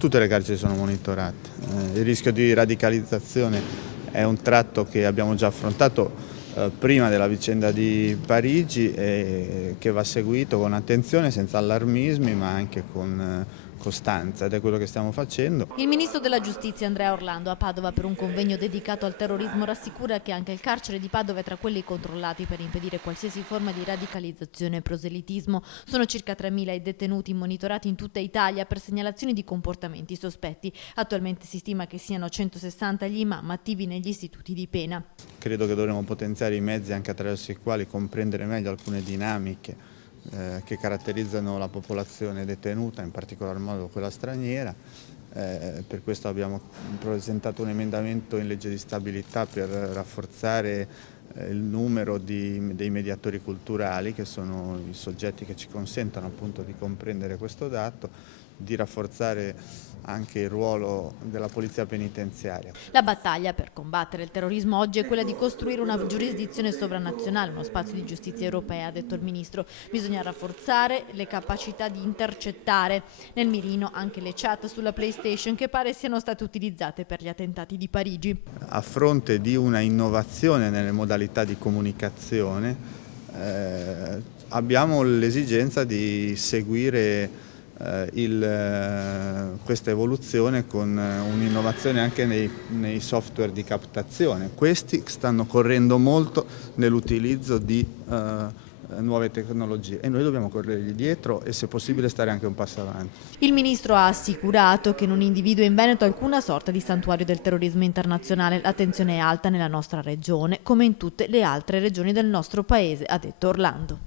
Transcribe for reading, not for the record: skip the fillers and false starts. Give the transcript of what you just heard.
Tutte le carceri sono monitorate. Il rischio di radicalizzazione è un tratto che abbiamo già affrontato prima della vicenda di Parigi e che va seguito con attenzione, senza allarmismi, ma anche con costanza, ed è quello che stiamo facendo. Il ministro della giustizia Andrea Orlando a Padova per un convegno dedicato al terrorismo rassicura che anche il carcere di Padova è tra quelli controllati per impedire qualsiasi forma di radicalizzazione e proselitismo. Sono circa 3.000 i detenuti monitorati in tutta Italia per segnalazioni di comportamenti sospetti. Attualmente si stima che siano 160 gli imam attivi negli istituti di pena. Credo che dovremo potenziare i mezzi anche attraverso i quali comprendere meglio alcune dinamiche che caratterizzano la popolazione detenuta, in particolar modo quella straniera. Per questo abbiamo presentato un emendamento in legge di stabilità per rafforzare il numero dei mediatori culturali, che sono i soggetti che ci consentono appunto di comprendere questo dato, di rafforzare anche il ruolo della polizia penitenziaria. La battaglia per combattere il terrorismo oggi è quella di costruire una giurisdizione sovranazionale, uno spazio di giustizia europea, ha detto il ministro. Bisogna rafforzare le capacità di intercettare. Nel mirino anche le chat sulla PlayStation, che pare siano state utilizzate per gli attentati di Parigi. A fronte di una innovazione nelle modalità di comunicazione, abbiamo l'esigenza di seguire questa evoluzione con un'innovazione anche nei software di captazione. Questi stanno correndo molto nell'utilizzo di nuove tecnologie e noi dobbiamo corrergli dietro e, se possibile, stare anche un passo avanti. Il ministro ha assicurato che non individua in Veneto alcuna sorta di santuario del terrorismo internazionale. L'attenzione è alta nella nostra regione, come in tutte le altre regioni del nostro paese, ha detto Orlando.